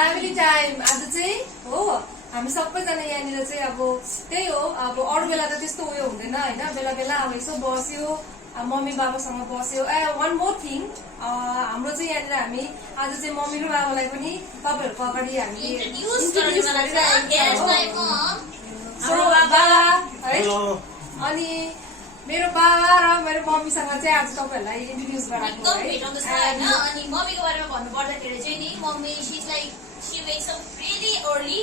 Family time आज चाहिँ हो हामी सबैजना यहाँनिर चाहिँ अब त्यही हो अब अरू बेला त त्यस्तो उयो हुँदैन होइन बेला बेला अब यसो बस्यो मम्मी बाबासँग बस्यो वान मोर थिङ हाम्रो चाहिँ यहाँनिर हामी आज चाहिँ मम्मी र बाबालाई पनि तपाईँहरूको अगाडि हामी अनि मेरो बाबा र मेरो मम्मीसँग चाहिँ आज तपाईँहरूलाई इन्ट्रोड्युस गराएको है। अनि मम्मीको बारेमा भन्नु पर्दाखेरि चाहिँ नि mummy she wakes up really early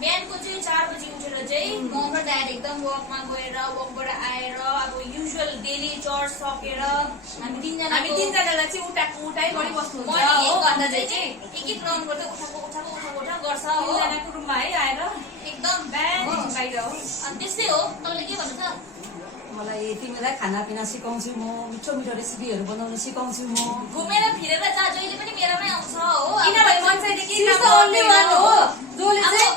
बिहानको चाहिँ 4 बजी उठेर चाहिँ मम र ड्याड एकदम वकमा गएर वकबाट आएर अब युजुअल डेली चर्च सकेर हामी तीनजनालाई चाहिँ उठाइ गरी बस्नुहुन्छ हो भन्दा चाहिँ एक राउन्ड गर्दै उठा गर्छ हो तीनजनाको रुममा है आएर एकदम बिहान बाहिर हो अनि त्यस्तै हो। तपाईँले के भन्नु छ? मलाई तिमीलाई खानापिना सिकाउँछु म मिठो मिठो रेसिपीहरू बनाउन सिकाउँछु म घुमेर फिरेर जहिले पनि मेरोमै आउँछ हो किनभने मान्छेले के हो जसले चाहिँ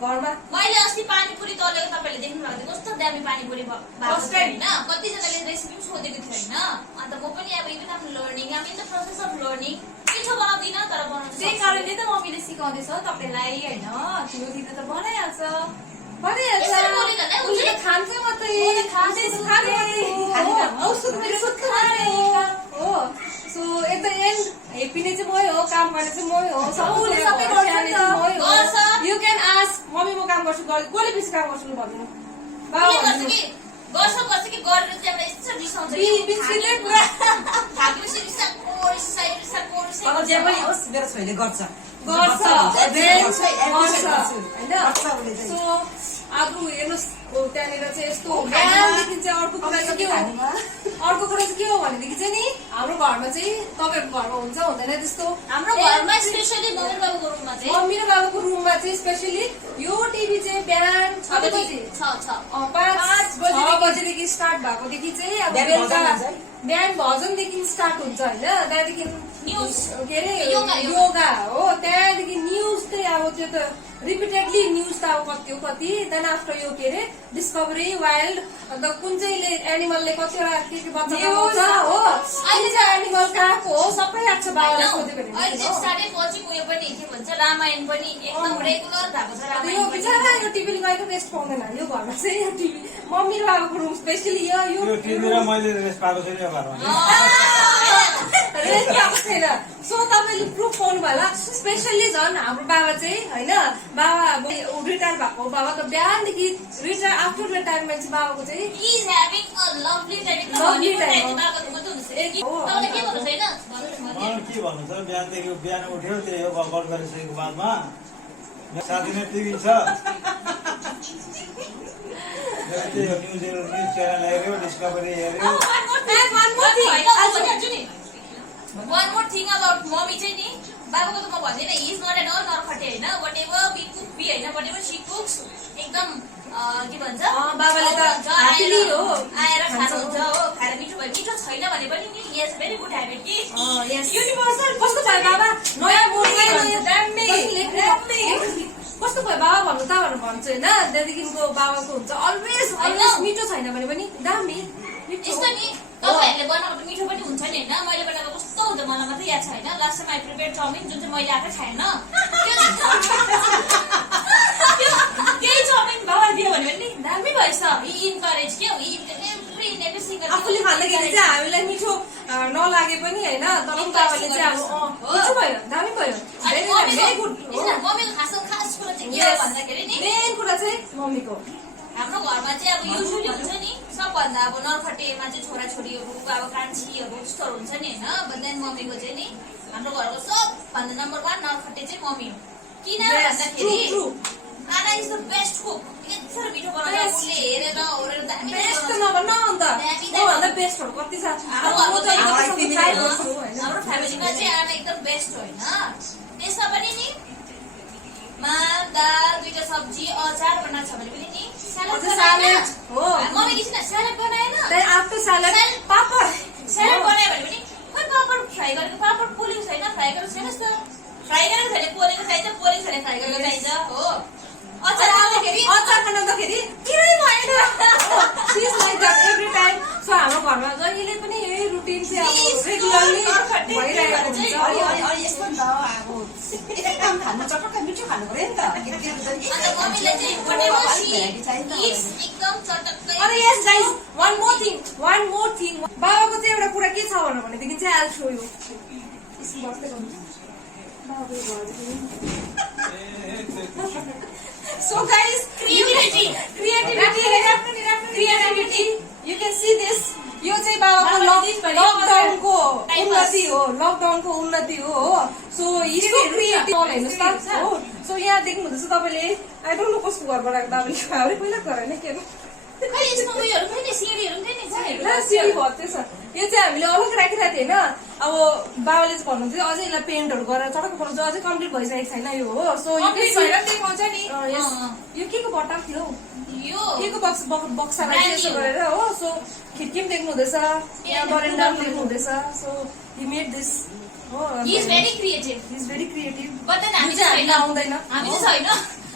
घरमा मैले अस्ति पानीपुरी तलेको तपाईँले देख्नु भएको थियो कस्तो दामी पानीपुरी होइन कतिजनाले रेसिपी पनि सोधेको थियो होइन अन्त म पनि अब even um learning um in the process of learning मिठो बनाउँदिनँ तर बनाउँछु त्यही कारणले त मम्मीले सिकाउँदैछ तपाईँलाई होइन ठुलो दिदी त बनाइहाल्छ खान्छ मात्रै हो सो एट द एन्ड हेप्पीने चाहिँ मै हो काम गर्ने चाहिँ मै हो सबै यु क्यान आस्क मम्मी म काम गर्छु कसले बेसी काम गर्छु भन्नु गर्छ कि गरेर चाहिँ एउटा यस्तो रिसाउँछ अब जे पनि होस् मेरो छोरीले गर्छ अब हेर्नुहोस् त्यहाँनिर चाहिँ यस्तो बिहानदेखि चाहिँ अर्को कुरा चाहिँ के हो भनेदेखि चाहिँ नि हाम्रो घरमा चाहिँ तपाईँहरूको घरमा हुन्छ हुँदैन त्यस्तो हाम्रो घरमा स्पेसली मम्मी र बाबाको रुममा चाहिँ स्पेसली यो टिभी चाहिँ बिहान 6 बजी 5 बजीदेखि स्टार्ट भएकोदेखि चाहिँ अब बेलुका बिहान भजनदेखि स्टार्ट हुन्छ होइन त्यहाँदेखि न्युज के अरे योगा हो त्यहाँदेखि न्युज चाहिँ अब त्यो त रिपिटेडली न्युज त अब कति देन आफ्टर यो के अरे डिस्कभरी वाइल्ड अन्त कुन चाहिँ एनिमलले कतिवटा के बच्चा पाउँछ हो अहिले चाहिँ एनिमल कहाँको हो सबै आएको छ बाबालाई सोध्यो भने उयो पनि के भन्छ रामायण पनि एकदम रेगुलर भएको छ यो बिचरा यो टिभीले गएको रेस्ट पाउँदैन यो घरमा चाहिँ यो टिभी मम्मी र बाबाको रुम स्पेसली यो टिभी र मैले रेस्ट पाएको छैन यो घरमा रेस्ट पाएको छैन सो तपाईँले प्रुफ पाउनु भयो स्पेसली झन् हाम्रो बाबा चाहिँ होइन बाबा अब रिटायर भएको बाबा त बिहानदेखि रिटायर आफ्टर रिटायरमेन्ट चाहिँ बाबाको चाहिँ के भन्नु छ बिहानदेखि बिहान उठ्यो त्यही हो वर्कआउट गरिसकेको बादमा साथी नै टिभी छ न्युज च्यानल हेऱ्यो डिस्कभरी हेऱ्यो One more thing about mommy चाहिँ नि बाबाको त म भन्दिनँ he is not at all नरखटे होइन whatever we cook be होइन whatever she cooks एकदम के भन्छ बाबाले त ह्यापिली हो आएर खानुहुन्छ हो खाएर मिठो भयो मिठो छैन भने पनि नि यस भेरी गुड ह्याबिट कि युनिभर्सल कस्तो भयो बाबा नयाँ कस्तो भयो बाबा भन्नु त भनेर भन्छ होइन त्यहाँदेखिको बाबाको हुन्छ अलवेज मिठो छैन भने पनि दामी यस्तो नि तपाईँहरूले बनाएको मिठो पनि हुन्छ नि होइन मैले बनाएको कस्तो हुन्छ मलाई मात्रै याद छ होइन last time I prepare chow mein जुन चाहिँ मैले आफै खाएन त्यही चाउमिन बाबाले दियो भने पनि दामी भएछ इन्करेज के हो आफूले खाँदाखेरि चाहिँ हामीलाई मिठो नलागे पनि होइन तर बाबाले चाहिँ अब मिठो भयो दामी भयो मम्मीको खास कुरा चाहिँ के हो भन्दाखेरि नि मेन कुरा चाहिँ मम्मीको हाम्रो घरमा चाहिँ अब युजुअली हुन्छ नि सबभन्दा अब नरखटेमा चाहिँ छोराछोरीहरू अब कान्छीहरू त्यस्तोहरू हुन्छ नि होइन भन्दा मम्मीको चाहिँ नि हाम्रो घरको सबभन्दा नम्बर 1 नरखटे चाहिँ मम्मी हो किन भन्दाखेरि आना इज द बेस्ट कुक यत्रो मिठो बनाउँछ उसले हेरेर ओरेर दामी बेस्ट नभन्न अन्त भन्दा बेस्टहरू कति छ हाम्रो फ्यामिलीमा चाहिँ आना एकदम बेस्ट होइन त्यसमा पनि नि दाल 2टा सब्जी अचार बनाएको छ भने पनि नि सलाद हो मम्मी किन सलाद बनाएन आफ्टर सलाद पापड सलाद बनायो भने पनि खोइ पापड फ्राई गरेको पापड पोलेको छैन फ्राई गरेको छैन त फ्राई गरेको छैन पोलेको चाहिन्छ पोलेको छैन फ्राई गरेको चाहिन्छ हो अचार बनाउँदाखेरि किरै भएन see is like that every time so हाम्रो घरमा जहिले पनि यही रुटिन चाहिँ रेगुलरली भइरहेको हुन्छ अनि यस्तो नि त अब एकै काम खानु चटक्क मिठो खानु पर्यो नि त अन्त मम्मीले चाहिँ whatever she eats एकदम चटक्कै अनि यस गाइस one more thing बाबाको चाहिँ एउटा कुरा के छ भनेदेखि चाहिँ I'll show you यसो बस्दै गर्नु So guys, creativity, you can see this. यो चाहिँ बाबाको लकडाउनको उन्नति हो सो यस्तो क्रिएटिभ हेर्नुहोस् त हो सो यहाँ देख्नुहुँदैछ तपाईँले आई डोन्ट नो कसको घरबाट आएको तपाईँले हाम्रै पहिला घर होइन के खै यसमा उयोहरू खै नि सिडीहरू पनि थिएन नि सिडी भत्तै छ यो चाहिँ हामीले अलग राखिरहेको थिएन अब बाबाले चाहिँ भन्नुहुन्थ्यो अझै यसलाई पेन्टहरू गरेर चटक्क बनाउँछ अझै कम्प्लिट भइसकेको छैन यो हो सो यो देखाउँछ नि यो के को बट्टा थियो यो के को बक्सालाई चाहिँ यसो गरेर हो सो खिड्की पनि देख्नु हुँदैछ यहाँ बरेन्डा पनि देख्नु हुँदैछ सो हि मेड दिस हो he is very creative he is very creative but then हामी चाहिँ छैन आउँदैन हामी चाहिँ छैन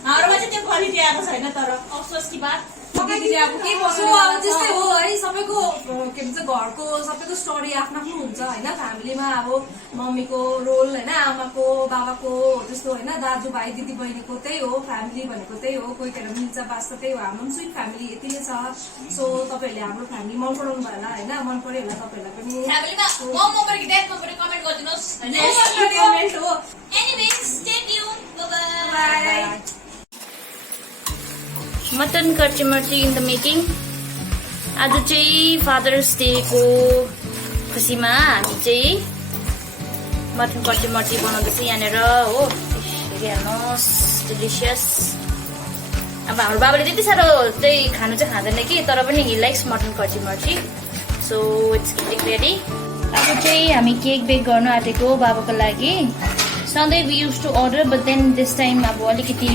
हाम्रोमा चाहिँ त्यो क्वालिटी आएको छैन तर अफसोस की बात सो अब त्यस्तै हो है सबैको के भन्छ घरको सबैको स्टोरी आफ्नो आफ्नो हुन्छ होइन फ्यामिलीमा अब मम्मीको रोल होइन आमाको बाबाको त्यस्तो होइन दाजुभाइ दिदी बहिनीको त्यही हो फ्यामिली भनेको त्यही हो कोही बेला मिल्छ बाँच्छ त्यही हो हाम्रो पनि स्विट फ्यामिली यति नै छ सो तपाईँहरूले हाम्रो फ्यामिली मन पराउनु भयो होला होइन मन पऱ्यो होला तपाईँहरूलाई पनि फ्यामिलीमा मन पऱ्यो कि ड्याड मन पऱ्यो कमेन्ट गरिदिनुहोस् होइन कमेन्ट हो anyways stay tuned bye bye mutton कर्चीमर्ची इन द मेकिङ आज चाहिँ फादर्स डेको खुसीमा हामी चाहिँ मटन कर्चीमर्ची बनाउँदैछ यहाँनिर हो हेर्नुहोस् डिलिसियस अब हाम्रो बाबाले त्यति साह्रो चाहिँ खानु चाहिँ खाँदैन कि तर पनि हि लाइक्स मटन कर्चीमर्ची सो इट्स गेटिङ रेडी अब चाहिँ हामी केक बेक गर्नु आँटेको बाबाको लागि सधैँ we used to order but then this time अब अलिकति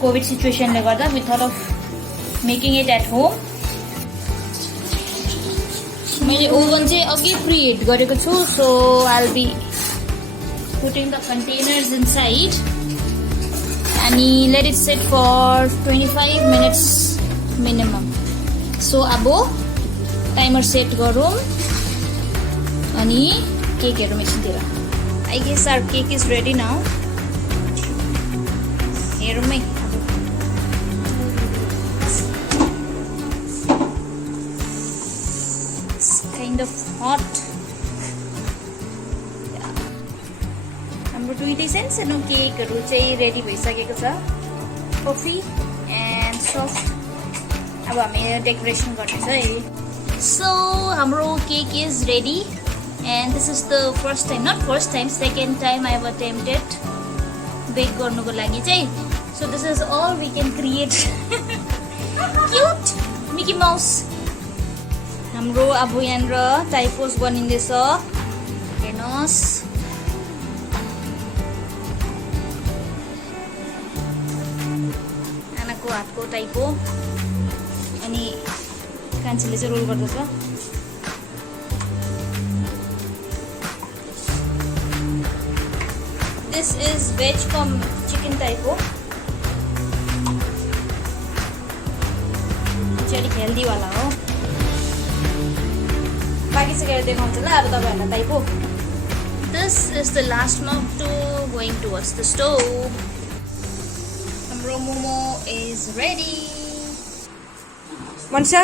कोभिड सिचुएसनले गर्दा we thought of making it at home मैले ओभन चाहिँ अघि प्री हिट गरेको छु so I will be putting the containers inside अनि let it set for 25 minutes minimum so अब टाइमर सेट गरौँ अनि केकहरू मिक्सतिर I guess our cake is ready now हेरौँ है kind of hot हाम्रो दुईटै सानो केकहरू चाहिँ रेडी भइसकेको छ कफी एन्ड सफ्ट अब हामी डेकोरेसन गर्नेछ है सो हाम्रो cake is ready and this is the first time not first time second time I have attempted bake गर्नुको लागि चाहिँ so this is all we can create cute Mickey Mouse हाम्रो अब यहाँनिर टाइपोस बनिँदैछ हेर्नुहोस् आनाको हातको टाइपो अनि कान्छीले चाहिँ रोल गर्दछ this is veg cum chicken टाइपो चाहिँ अलिक हेल्दीवाला हो बाँकी चाहिँ देखाउँछ ल अब तपाईँहरूलाई टाइपो this is the last mug to going towards the stove हाम्रो मोमो इज रेडी मनिषा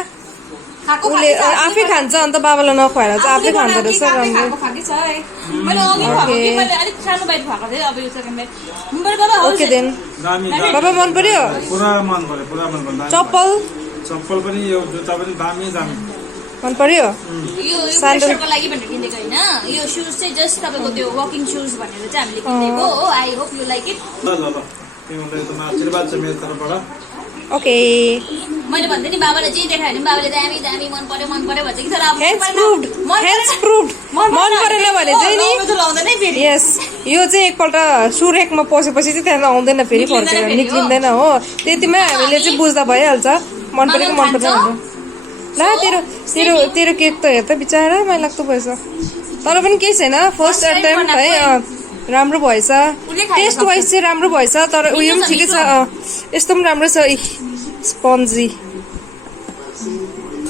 उसले आफै खान्छ अन्त बाबालाई नखुवाएर चाहिँ आफै खाँदो रहेछ ओके देन बाबा मन पर्यो पुरा मन पर्यो चप्पल पनि यो जुत्ता पनि दामी मन पर्यो यो प्रेसरको लागि भनेर किनेको होइन यो सुज चाहिँ जस्ट तपाईँको त्यो वकिङ सुज भनेर चाहिँ हामीले किनेको हो I hope you like it ल ल ल तिमीलाई आशीर्वाद छ मेरो तर्फबाट ओके मैले भन्दै नि बाबाले जे देखायो भने बाबाले दामी दामी मन पर्यो भन्छ कि तर अब हेन्ड्स प्रुभड मन परेन भने चाहिँ नि लाउँदैन फेरि यस यो चाहिँ एकपल्ट सुरेकमा पसेपछि चाहिँ त्यहाँ आउँदैन फेरि फर्केर निक्लिँदैन हो त्यतिमै हामीले चाहिँ बुझ्दा भइहाल्छ मन परेको मन परेन ला तेरो तेरो केक त हेर त बिचारा माया लाग्दो भएछ तर पनि केही छैन फर्स्ट टाइम है राम्रो भएछ टेस्ट वाइज चाहिँ राम्रो भएछ तर उयो पनि ठिकै छ यस्तो पनि राम्रो छ स्पन्जी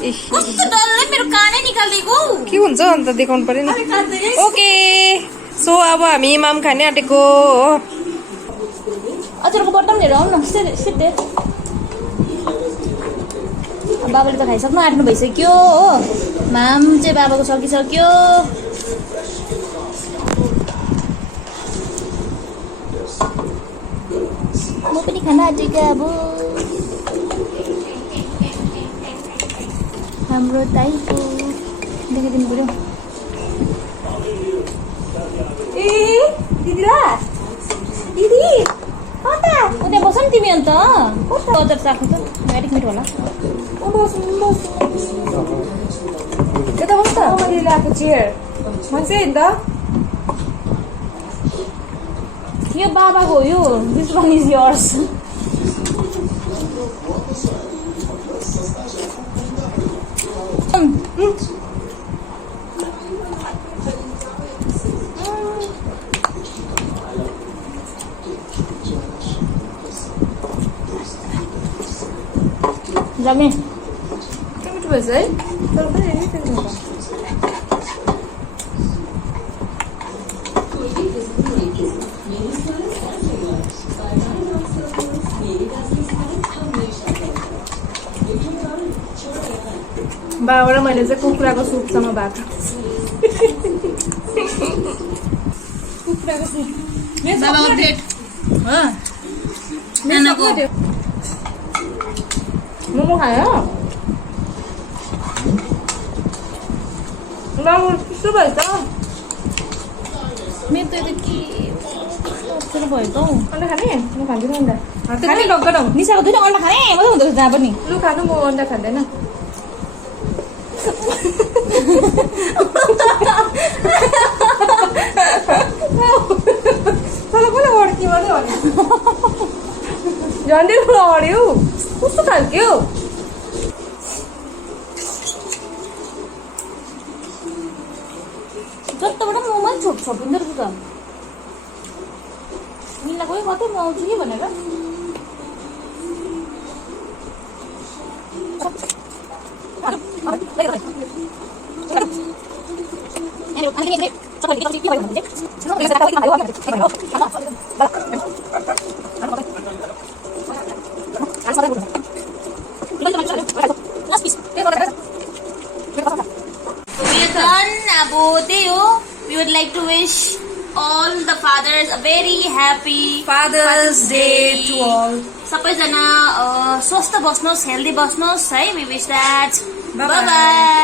कस्तो डरले मेरो कानै निकालिदिएको। के हुन्छ अन्त देखाउनु पर्यो नि। ओके सो अब हामी इमाम खाने आँटेको हो। अचारको बट्टम लिएर आउनु न। सिधै बाबाले त खाइसक्नु आँट्नु भइसक्यो हो। माम चाहिँ बाबाको सकिसक्यो। म पनि खान आँटेको अब। हाम्रो दाइको देखाइदिनु पर्यो। ए दिदीला दिदी कता उता बस नि तिमी अन्त कस्तो अचार चाख्नु त अलिक मिठो होला। यता बस् त मैले ल्याएको चेयर मान्छे नि त। यो बाबाको हो यो। This one is yours. जमे मिठो भएछ है। तर पनि बाबा र मैले चाहिँ कुखुराको सुपसँग भात कुखुराको सुप बाबाको डेट हो नानाको मोमो खायो बाबु कस्तो भएछ। मेरो त के अप्ठ्यारो भयो त हौ। अन्डा खाने म खाँदिनँ अन्डा खाने डक्कर निसाको दुईटा अन्डा खाने मात्रै हुँदो रहेछ जहाँ पनि। लु खानु म अन्डा खाँदैन। तर पनि अड्की मात्रै भन्यो झन्डै ठुलो अड्यो कस्तो खालको जताबाट मोमो छोपिँदो रहेछ त। मिल्ला गयो कतै म आउँछु कि भनेर। अब त्यही हो। We would like to wish all the fathers a very happy Father's Day to all. सबैजना स्वस्थ बस्नुहोस्, हेल्दी बस्नुहोस् है। We wish that. Bye-bye. Bye bye.